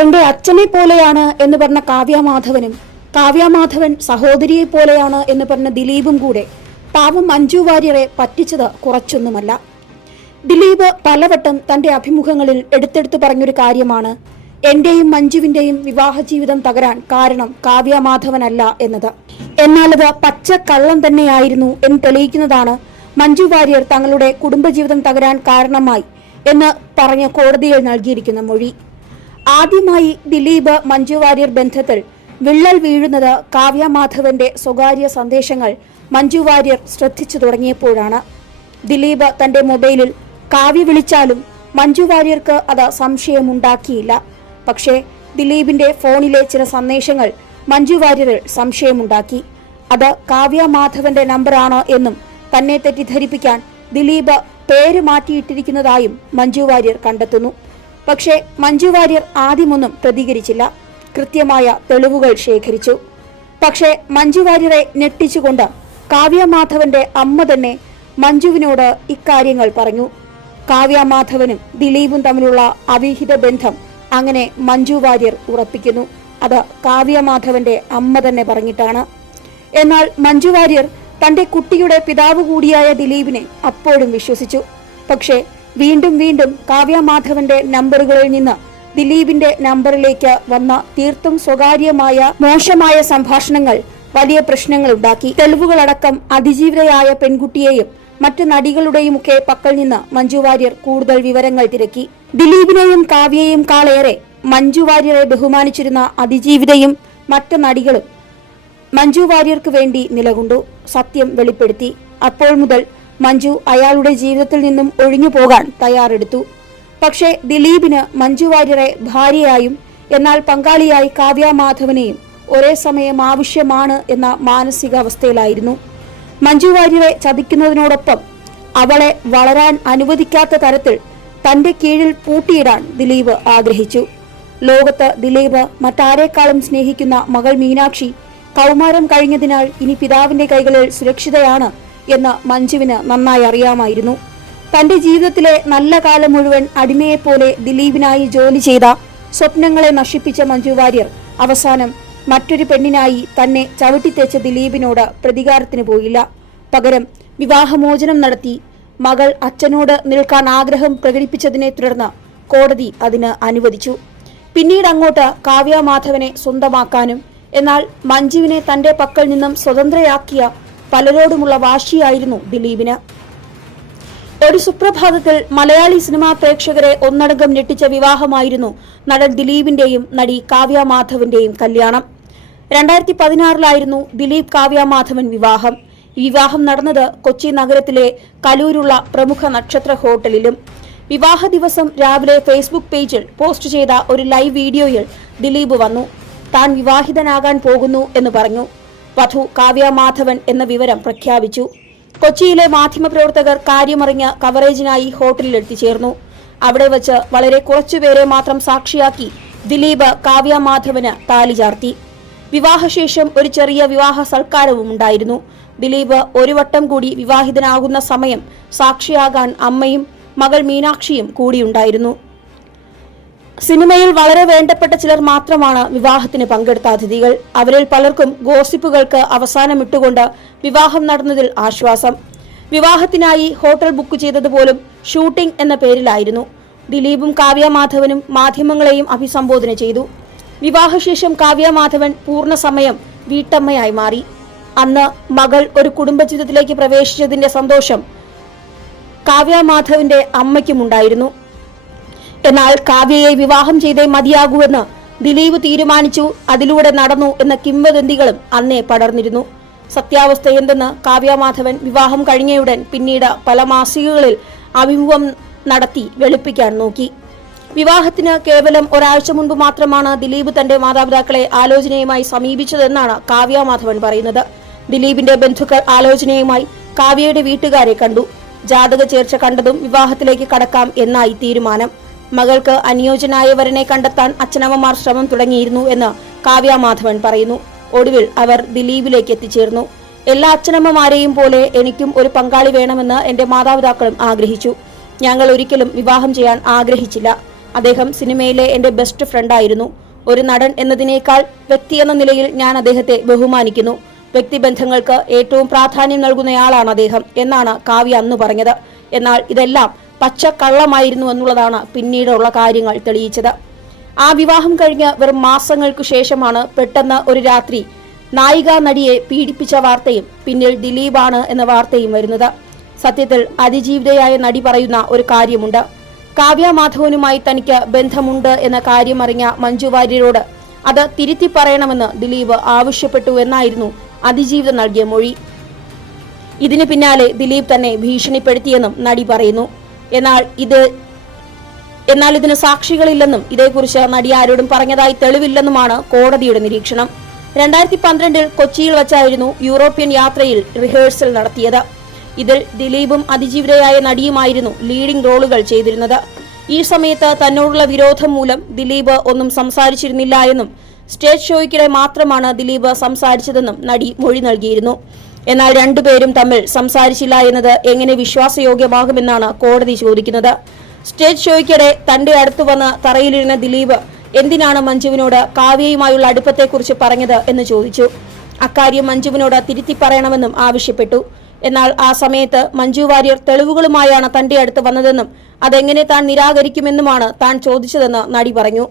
എന്റെ അച്ഛനെ പോലെയാണ് എന്ന് പറഞ്ഞ കാവ്യമാധവനും കാവ്യമാധവൻ സഹോദരിയെ പോലെയാണ് എന്ന് പറഞ്ഞ ദിലീപും കൂടെ പാവം മഞ്ജു വാര്യരെ പറ്റിച്ചത് കുറച്ചൊന്നുമല്ല. ദിലീപ് പലവട്ടം തന്റെ അഭിമുഖങ്ങളിൽ എടുത്തെടുത്ത് പറഞ്ഞൊരു കാര്യമാണ് എന്റെയും മഞ്ജുവിന്റെയും വിവാഹ ജീവിതം തകരാൻ കാരണം കാവ്യമാധവനല്ല എന്നത്. എന്നാലത് പച്ച കള്ളം തന്നെയായിരുന്നു എന്ന് തെളിയിക്കുന്നതാണ് മഞ്ജു വാര്യർ തങ്ങളുടെ കുടുംബജീവിതം തകരാൻ കാരണമായി എന്ന് പറഞ്ഞ് കോടതിയിൽ നൽകിയിരിക്കുന്ന മൊഴി. ആദ്യമായി ദിലീപ് മഞ്ജു വാര്യർ ബന്ധത്തിൽ വിള്ളൽ വീഴുന്നത് കാവ്യമാധവന്റെ സ്വകാര്യ സന്ദേശങ്ങൾ മഞ്ജു വാര്യർ ശ്രദ്ധിച്ചു തുടങ്ങിയപ്പോഴാണ്. ദിലീപ് തന്റെ മൊബൈലിൽ കാവ്യ വിളിച്ചാലും മഞ്ജു വാര്യർക്ക് അത് സംശയമുണ്ടാക്കിയില്ല. പക്ഷേ ദിലീപിന്റെ ഫോണിലെ ചില സന്ദേശങ്ങൾ മഞ്ജു വാര്യരിൽ സംശയമുണ്ടാക്കി. അത് കാവ്യമാധവന്റെ നമ്പറാണ് എന്നും തന്നെ തെറ്റിദ്ധരിപ്പിക്കാൻ ദിലീപ് പേര് മാറ്റിയിട്ടിരിക്കുന്നതായും മഞ്ജു വാര്യർ കണ്ടെത്തുന്നു. പക്ഷേ മഞ്ജു വാര്യർ ആദ്യമൊന്നും പ്രതികരിച്ചില്ല. കൃത്യമായ തെളിവുകൾ ശേഖരിച്ചു. പക്ഷേ മഞ്ജു വാര്യരെ ഞെട്ടിച്ചുകൊണ്ട് കാവ്യമാധവന്റെ അമ്മ തന്നെ മഞ്ജുവിനോട് ഇക്കാര്യങ്ങൾ പറഞ്ഞു. കാവ്യമാധവനും ദിലീപും തമ്മിലുള്ള അവിഹിത ബന്ധം അങ്ങനെ മഞ്ജു വാര്യർ ഉറപ്പിക്കുന്നു. അത് കാവ്യമാധവന്റെ അമ്മ തന്നെ പറഞ്ഞിട്ടാണ്. എന്നാൽ മഞ്ജു വാര്യർ തന്റെ കുട്ടിയുടെ പിതാവ് കൂടിയായ ദിലീപിനെ അപ്പോഴും വിശ്വസിച്ചു. പക്ഷേ വീണ്ടും വീണ്ടും കാവ്യമാധവന്റെ നമ്പറുകളിൽ നിന്ന് ദിലീപിന്റെ നമ്പറിലേക്ക് വന്ന തീർത്തും സ്വകാര്യമായ മോശമായ സംഭാഷണങ്ങൾ വലിയ പ്രശ്നങ്ങൾ ഉണ്ടാക്കി. തെളിവുകളടക്കം അതിജീവിതയായ പെൺകുട്ടിയെയും മറ്റു നടികളുടെയുമൊക്കെ പക്കൽ നിന്ന് മഞ്ജു വാര്യർ കൂടുതൽ വിവരങ്ങൾ തിരക്കി. ദിലീപിനെയും കാവ്യയെയും കാളേറെ മഞ്ജു വാര്യരെ ബഹുമാനിച്ചിരുന്ന അതിജീവിതയും മറ്റു നടികളും മഞ്ജു വാര്യർക്ക് വേണ്ടി നിലകൊണ്ടു. സത്യം വെളിപ്പെടുത്തി. അപ്പോൾ മുതൽ മഞ്ജു അയാളുടെ ജീവിതത്തിൽ നിന്നും ഒഴിഞ്ഞു പോകാൻ തയ്യാറെടുത്തു. പക്ഷേ ദിലീപിന് മഞ്ജു വാര്യരെ ഭാര്യയായും എന്നാൽ പങ്കാളിയായി കാവ്യമാധവനെയും ഒരേ സമയം ആവശ്യമാണ് എന്ന മാനസികാവസ്ഥയിലായിരുന്നു. മഞ്ജു വാര്യരെ ചതിക്കുന്നതിനോടൊപ്പം അവളെ വളരാൻ അനുവദിക്കാത്ത തരത്തിൽ തന്റെ കീഴിൽ പൂട്ടിയിടാൻ ദിലീപ് ആഗ്രഹിച്ചു. ലോകത്ത് ദിലീപ് മറ്റാരേക്കാളും സ്നേഹിക്കുന്ന മകൾ മീനാക്ഷി കൗമാരം കഴിഞ്ഞതിനാൽ ഇനി പിതാവിന്റെ കൈകളിൽ സുരക്ഷിതയാണ് എന്ന് മഞ്ജുവിന് നന്നായി അറിയാമായിരുന്നു. തന്റെ ജീവിതത്തിലെ നല്ല കാലം മുഴുവൻ അടിമയെപ്പോലെ ദിലീപിനായി ജോലി ചെയ്ത സ്വപ്നങ്ങളെ നശിപ്പിച്ച മഞ്ജു വാര്യർ അവസാനം മറ്റൊരു പെണ്ണിനായി തന്നെ ചവിട്ടിത്തേച്ച ദിലീപിനോട് പ്രതികാരത്തിന് പോയില്ല. പകരം വിവാഹമോചനം നടത്തി മകൾ അച്ഛനോട് നിൽക്കാൻ ആഗ്രഹം പ്രകടിപ്പിച്ചതിനെ തുടർന്ന് കോടതി അതിന് അനുവദിച്ചു. പിന്നീട് അങ്ങോട്ട് കാവ്യമാധവനെ സ്വന്തമാക്കാനും എന്നാൽ മഞ്ജുവിനെ തന്റെ പക്കൽ നിന്നും സ്വതന്ത്രയാക്കിയ പലരോടുമുള്ള വാശിയായിരുന്നു ദിലീപിന്. ഒരു സുപ്രഭാതത്തിൽ മലയാളി സിനിമാ പ്രേക്ഷകരെ ഒന്നടങ്കം ഞെട്ടിച്ച വിവാഹമായിരുന്നു നടൻ ദിലീപിന്റെയും നടി കാവ്യമാധവന്റെയും കല്യാണം. 2016 ദിലീപ് കാവ്യമാധവൻ വിവാഹം. വിവാഹം നടന്നത് കൊച്ചി നഗരത്തിലെ കലൂരുള്ള പ്രമുഖ നക്ഷത്ര ഹോട്ടലിലും. വിവാഹ ദിവസം രാവിലെ ഫേസ്ബുക്ക് പേജിൽ പോസ്റ്റ് ചെയ്ത ഒരു ലൈവ് വീഡിയോയിൽ ദിലീപ് വന്നു. താൻ വിവാഹിതനാകാൻ പോകുന്നു എന്ന് പറഞ്ഞു. വധു കാവ്യമാധവൻ എന്ന വിവരം പ്രഖ്യാപിച്ചു. കൊച്ചിയിലെ മാധ്യമപ്രവർത്തകർ കാര്യമറിഞ്ഞ് കവറേജിനായി ഹോട്ടലിൽ എത്തിച്ചേർന്നു. അവിടെ വച്ച് വളരെ കുറച്ചുപേരെ മാത്രം സാക്ഷിയാക്കി ദിലീപ് കാവ്യമാധവന് താലി ചാർത്തി. വിവാഹശേഷം ഒരു ചെറിയ വിവാഹ സൽക്കാരവും ഉണ്ടായിരുന്നു. ദിലീപ് ഒരു വട്ടം കൂടി വിവാഹിതനാകുന്ന സമയം സാക്ഷിയാകാൻ അമ്മയും മകൾ മീനാക്ഷിയും കൂടിയുണ്ടായിരുന്നു. സിനിമയിൽ വളരെ വേണ്ടപ്പെട്ട ചിലർ മാത്രമാണ് വിവാഹത്തിന് പങ്കെടുത്ത അതിഥികൾ. അവരിൽ പലർക്കും ഗോസിപ്പുകൾക്ക് അവസാനമിട്ടുകൊണ്ട് വിവാഹം നടന്നതിൽ ആശ്വാസം. വിവാഹത്തിനായി ഹോട്ടൽ ബുക്ക് ചെയ്തതുപോലും ഷൂട്ടിംഗ് എന്ന പേരിലായിരുന്നു. ദിലീപും കാവ്യമാധവനും മാധ്യമങ്ങളെയും അഭിസംബോധന ചെയ്തു. വിവാഹശേഷം കാവ്യമാധവൻ പൂർണ്ണസമയം വീട്ടമ്മയായി മാറി. അന്ന് മകൾ ഒരു കുടുംബജീവിതത്തിലേക്ക് പ്രവേശിച്ചതിന്റെ സന്തോഷം കാവ്യമാധവന്റെ അമ്മയ്ക്കുമുണ്ടായിരുന്നു. എന്നാൽ കാവ്യയെ വിവാഹം ചെയ്തേ മതിയാകൂവെന്ന് ദിലീപ് തീരുമാനിച്ചു. അതിലൂടെ നടന്നു എന്ന കിംവദന്തികളും അന്നേ പടർന്നിരുന്നു. സത്യാവസ്ഥ എന്തെന്ന് കാവ്യമാധവൻ വിവാഹം കഴിഞ്ഞയുടൻ പിന്നീട് പല മാസികകളിൽ അഭിമുഖം നടത്തി വെളുപ്പിക്കാൻ നോക്കി. വിവാഹത്തിന് കേവലം ഒരാഴ്ച മുൻപ് മാത്രമാണ് ദിലീപ് തന്റെ മാതാപിതാക്കളെ ആലോചനയുമായി സമീപിച്ചതെന്നാണ് കാവ്യമാധവൻ പറയുന്നത്. ദിലീപിന്റെ ബന്ധുക്കൾ ആലോചനയുമായി കാവ്യയുടെ വീട്ടുകാരെ കണ്ടു. ജാതക ചേർച്ച കണ്ടതും വിവാഹത്തിലേക്ക് കടക്കാം എന്നായി തീരുമാനം. മകൾക്ക് അനുയോജ്യനായ വരനെ കണ്ടെത്താൻ അച്ഛനമ്മമാർ ശ്രമം തുടങ്ങിയിരുന്നു എന്ന് കാവ്യമാധവൻ പറയുന്നു. ഒടുവിൽ അവർ ദിലീപിലേക്ക് എത്തിച്ചേർന്നു. എല്ലാ അച്ഛനമ്മമാരെയും പോലെ എനിക്കും ഒരു പങ്കാളി വേണമെന്ന് എന്റെ മാതാപിതാക്കളും ആഗ്രഹിച്ചു. ഞങ്ങൾ ഒരിക്കലും വിവാഹം ചെയ്യാൻ ആഗ്രഹിച്ചില്ല. അദ്ദേഹം സിനിമയിലെ എൻ്റെ ബെസ്റ്റ് ഫ്രണ്ടായിരുന്നു. ഒരു നടൻ എന്നതിനേക്കാൾ വ്യക്തി എന്ന നിലയിൽ ഞാൻ അദ്ദേഹത്തെ ബഹുമാനിക്കുന്നു. വ്യക്തിബന്ധങ്ങൾക്ക് ഏറ്റവും പ്രാധാന്യം നൽകുന്നയാളാണ് അദ്ദേഹം എന്നാണ് കാവ്യ അന്ന് പറഞ്ഞത്. എന്നാൽ ഇതെല്ലാം പച്ചക്കള്ളമായിരുന്നു എന്നുള്ളതാണ് പിന്നീടുള്ള കാര്യങ്ങൾ തെളിയിച്ചത്. ആ വിവാഹം കഴിഞ്ഞ് വെറും മാസങ്ങൾക്കു ശേഷമാണ് പെട്ടെന്ന് ഒരു രാത്രി നായികാ നടിയെ പീഡിപ്പിച്ച വാർത്തയും പിന്നിൽ ദിലീപാണ് എന്ന വാർത്തയും വരുന്നത്. സത്യത്തിൽ അതിജീവിതയായ നടി പറയുന്ന ഒരു കാര്യമുണ്ട്. കാവ്യ മാധവനുമായി തനിക്ക് ബന്ധമുണ്ട് എന്ന കാര്യം അറിഞ്ഞ മഞ്ജു വാര്യരോട് അത് തിരുത്തി പറയണമെന്ന് ദിലീപ് ആവശ്യപ്പെട്ടു എന്നായിരുന്നു അതിജീവിത നൽകിയ മൊഴി. ഇതിന് പിന്നാലെ ദിലീപ് തന്നെ ഭീഷണിപ്പെടുത്തിയെന്നും നടി പറയുന്നു. എന്നാൽ ഇതിന് സാക്ഷികളില്ലെന്നും ഇതേക്കുറിച്ച് നടി ആരോടും പറഞ്ഞതായി തെളിവില്ലെന്നുമാണ് കോടതിയുടെ നിരീക്ഷണം. 2012 കൊച്ചിയിൽ വച്ചായിരുന്നു യൂറോപ്യൻ യാത്രയിൽ റിഹേഴ്സൽ നടത്തിയത്. ഇതിൽ ദിലീപും അതിജീവിതയായ നടിയുമായിരുന്നു ലീഡിംഗ് റോളുകൾ ചെയ്തിരുന്നത്. ഈ സമയത്ത് തന്നോടുള്ള വിരോധം മൂലം ദിലീപ് ഒന്നും സംസാരിച്ചിരുന്നില്ല എന്നും സ്റ്റേജ് ഷോയ്ക്കിടെ മാത്രമാണ് ദിലീപ് സംസാരിച്ചതെന്നും നടി മൊഴി നൽകിയിരുന്നു. എന്നാൽ രണ്ടുപേരും തമ്മിൽ സംസാരിച്ചില്ല എന്നത് എങ്ങനെ വിശ്വാസയോഗ്യമാകുമെന്നാണ് കോടതി ചോദിക്കുന്നത്. സ്റ്റേജ് ഷോയ്ക്കിടെ തന്റെ അടുത്ത് വന്ന് തറയിലിരുന്ന ദിലീപ് എന്തിനാണ് മഞ്ജുവിനോട് കാവ്യയുമായുള്ള അടുപ്പത്തെക്കുറിച്ച് പറഞ്ഞത് എന്ന് ചോദിച്ചു. അക്കാര്യം മഞ്ജുവിനോട് തിരുത്തി പറയണമെന്നും ആവശ്യപ്പെട്ടു. എന്നാൽ ആ സമയത്ത് മഞ്ജു വാര്യർ തെളിവുകളുമായാണ് തന്റെ അടുത്ത് വന്നതെന്നും അതെങ്ങനെ താൻ നിരാകരിക്കുമെന്നുമാണ് താൻ ചോദിച്ചതെന്ന് നടി പറഞ്ഞു.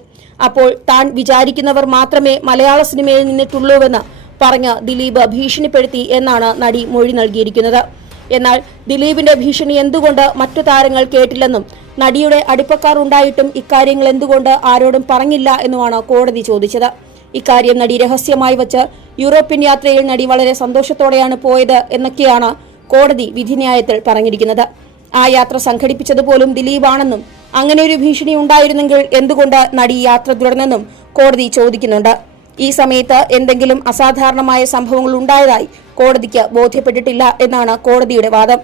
അപ്പോൾ താൻ വിചാരിക്കുന്നവർ മാത്രമേ മലയാള സിനിമയിൽ നിന്നിട്ടുള്ളൂവെന്ന് പറഞ്ഞ് ദിലീപ് ഭീഷണിപ്പെടുത്തി എന്നാണ് നടി മൊഴി നൽകിയിരിക്കുന്നത്. എന്നാൽ ദിലീപിന്റെ ഭീഷണി എന്തുകൊണ്ട് മറ്റു താരങ്ങൾ കേട്ടില്ലെന്നും നടിയുടെ അടുപ്പക്കാർ ഉണ്ടായിട്ടും ഇക്കാര്യങ്ങൾ എന്തുകൊണ്ട് ആരോടും പറഞ്ഞില്ല എന്നുമാണ് കോടതി ചോദിച്ചത്. ഇക്കാര്യം നടി രഹസ്യമായി വച്ച് യൂറോപ്യൻ യാത്രയിൽ നടി വളരെ സന്തോഷത്തോടെയാണ് പോയത് എന്നൊക്കെയാണ് കോടതി വിധിന്യായത്തിൽ പറഞ്ഞിരിക്കുന്നത്. ആ യാത്ര സംഘടിപ്പിച്ചതുപോലും ദിലീപാണെന്നും അങ്ങനെ ഒരു ഭീഷണി ഉണ്ടായിരുന്നെങ്കിൽ എന്തുകൊണ്ട് നടി യാത്ര തുടർന്നെന്നും കോടതി ചോദിക്കുന്നുണ്ട്. ഈ സമയത്ത് എന്തെങ്കിലും അസാധാരണമായ സംഭവങ്ങൾ ഉണ്ടായതായി കോടതിക്ക് ബോധ്യപ്പെട്ടിട്ടില്ല എന്നാണ് കോടതിയുടെ വാദം.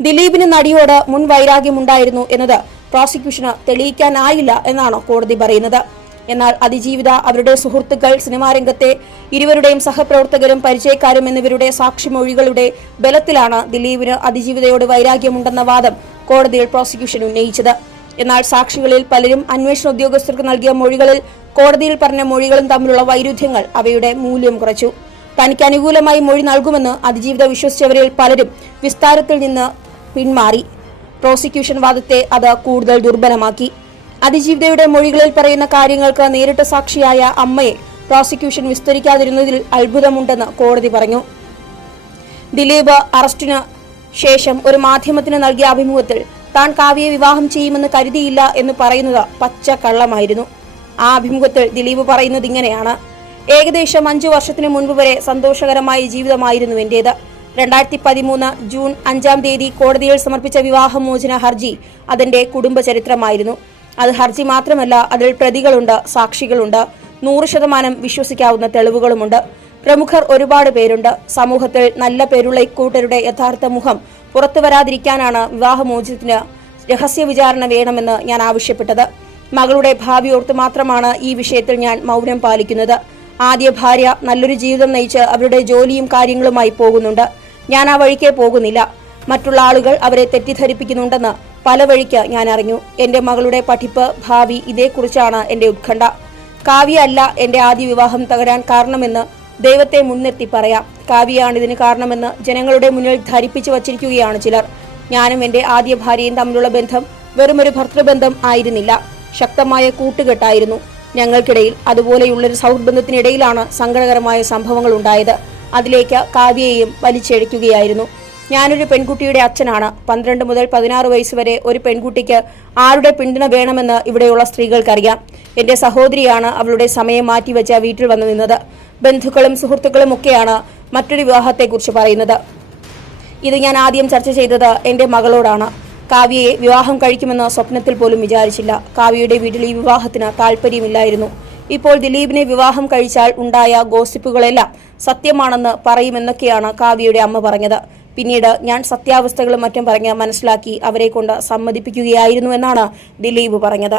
ദിലീപിന് നടിയോട് മുൻ വൈരാഗ്യമുണ്ടായിരുന്നു എന്നത് പ്രോസിക്യൂഷന് തെളിയിക്കാനായില്ല എന്നാണ് കോടതി പറയുന്നത്. എന്നാൽ അതിജീവിത, അവരുടെ സുഹൃത്തുക്കൾ, സിനിമാ രംഗത്തെ ഇരുവരുടെയും സഹപ്രവർത്തകരും പരിചയക്കാരും എന്നിവരുടെ സാക്ഷിമൊഴികളുടെ ബലത്തിലാണ് ദിലീപിന് അതിജീവിതയോട് വൈരാഗ്യമുണ്ടെന്ന വാദം കോടതിയിൽ പ്രോസിക്യൂഷൻ ഉന്നയിച്ചത്. എന്നാൽ സാക്ഷികളിൽ പലരും അന്വേഷണ ഉദ്യോഗസ്ഥർക്ക് നൽകിയ മൊഴികളിൽ കോടതിയിൽ പറഞ്ഞ മൊഴികളും തമ്മിലുള്ള വൈരുദ്ധ്യങ്ങൾ അവയുടെ മൂല്യം കുറച്ചു. തനിക്ക് അനുകൂലമായി മൊഴി നൽകുമെന്ന് അതിജീവിത വിശ്വസിച്ചവരിൽ പലരും വിസ്താരത്തിൽ നിന്ന് പിന്മാറി. പ്രോസിക്യൂഷൻ വാദത്തെ അത് കൂടുതൽ ദുർബലമാക്കി. അതിജീവിതയുടെ മൊഴികളിൽ പറയുന്ന കാര്യങ്ങൾക്ക് നേരിട്ട് സാക്ഷിയായ അമ്മയെ പ്രോസിക്യൂഷൻ വിസ്തരിക്കാതിരുന്നതിൽ അത്ഭുതമുണ്ടെന്ന് കോടതി പറഞ്ഞു. ദിലീപ് അറസ്റ്റിന് ശേഷം ഒരു മാധ്യമത്തിന് നൽകിയ അഭിമുഖത്തിൽ താൻ കാവ്യയെ വിവാഹം ചെയ്യുമെന്ന് കരുതിയില്ല എന്ന് പറയുന്നത് പച്ച കള്ളമായിരുന്നു. ആ അഭിമുഖത്തിൽ ദിലീപ് പറയുന്നത് ഇങ്ങനെയാണ്: ഏകദേശം 5 വർഷത്തിനു മുൻപ് വരെ സന്തോഷകരമായ ജീവിതമായിരുന്നു എന്റേത്. 2013 ജൂൺ 5-ാം തീയതി കോടതിയിൽ സമർപ്പിച്ച വിവാഹമോചന ഹർജി അതെന്റെ കുടുംബ ചരിത്രമായിരുന്നു. അത് ഹർജി മാത്രമല്ല, അതിൽ പ്രതികളുണ്ട്, സാക്ഷികളുണ്ട്, 100% വിശ്വസിക്കാവുന്ന തെളിവുകളുമുണ്ട്. പ്രമുഖർ ഒരുപാട് പേരുണ്ട്. സമൂഹത്തിൽ നല്ല പേരുള്ള ഇക്കൂട്ടരുടെ യഥാർത്ഥ മുഖം പുറത്തു വരാതിരിക്കാനാണ് വിവാഹമോചനത്തിന് രഹസ്യ വിചാരണ വേണമെന്ന് ഞാൻ ആവശ്യപ്പെട്ടത്. മകളുടെ ഭാവി ഓർത്ത് മാത്രമാണ് ഈ വിഷയത്തിൽ ഞാൻ മൗനം പാലിക്കുന്നത്. ആദ്യ ഭാര്യ നല്ലൊരു ജീവിതം നയിച്ച് അവരുടെ ജോലിയും കാര്യങ്ങളുമായി പോകുന്നുണ്ട്. ഞാൻ ആ വഴിക്കേ പോകുന്നില്ല. മറ്റുള്ള ആളുകൾ അവരെ തെറ്റിദ്ധരിപ്പിക്കുന്നുണ്ടെന്ന് പല വഴിക്ക് ഞാൻ അറിഞ്ഞു. എന്റെ മകളുടെ പഠിപ്പ്, ഭാവി, ഇതേക്കുറിച്ചാണ് എന്റെ ഉത്കണ്ഠ. കാവ്യ അല്ല എന്റെ ആദ്യ വിവാഹം തകരാൻ കാരണമെന്ന് ദൈവത്തെ മുൻനിർത്തി പറയാം. കാവ്യയാണ് ഇതിന് കാരണമെന്ന് ജനങ്ങളുടെ മുന്നിൽ ധരിപ്പിച്ചു വച്ചിരിക്കുകയാണ് ചിലർ. ഞാനും എന്റെ ആദ്യ ഭാര്യയും തമ്മിലുള്ള ബന്ധം വെറുമൊരു ഭർത്തൃബന്ധം ആയിരുന്നില്ല, ശക്തമായ കൂട്ടുകെട്ടായിരുന്നു ഞങ്ങൾക്കിടയിൽ. അതുപോലെയുള്ളൊരു സൗഹൃദത്തിനിടയിലാണ് സങ്കടകരമായ സംഭവങ്ങൾ ഉണ്ടായത്. അതിലേക്ക് കാവ്യയെയും വലിച്ചെഴിക്കുകയായിരുന്നു. ഞാനൊരു പെൺകുട്ടിയുടെ അച്ഛനാണ്. 12 മുതൽ 16 വയസ്സ് വരെ ഒരു പെൺകുട്ടിക്ക് ആരുടെ പിന്തുണ വേണമെന്ന് ഇവിടെയുള്ള സ്ത്രീകൾക്കറിയാം. എന്റെ സഹോദരിയാണ് അവളുടെ സമയം മാറ്റിവെച്ച വീട്ടിൽ വന്നു നിന്നത്. ബന്ധുക്കളും സുഹൃത്തുക്കളും ഒക്കെയാണ് മറ്റൊരു വിവാഹത്തെക്കുറിച്ച് പറയുന്നത്. ഇത് ഞാൻ ആദ്യം ചർച്ച ചെയ്തത് എന്റെ മകളോടാണ്. കാവ്യയെ വിവാഹം കഴിക്കുമെന്ന് സ്വപ്നത്തിൽ പോലും വിചാരിച്ചില്ല. കാവ്യയുടെ വീട്ടിൽ ഈ വിവാഹത്തിന് താല്പര്യമില്ലായിരുന്നു. ഇപ്പോൾ ദിലീപിനെ വിവാഹം കഴിച്ചാൽ ഉണ്ടായ ഗോസിപ്പുകളെല്ലാം സത്യമാണെന്ന് പറയുമെന്നൊക്കെയാണ് കാവ്യയുടെ അമ്മ പറഞ്ഞത്. പിന്നീട് ഞാൻ സത്യാവസ്ഥകളും മറ്റും പറഞ്ഞ് മനസ്സിലാക്കി അവരെ കൊണ്ട് സമ്മതിപ്പിക്കുകയായിരുന്നു എന്നാണ് ദിലീപ് പറഞ്ഞത്.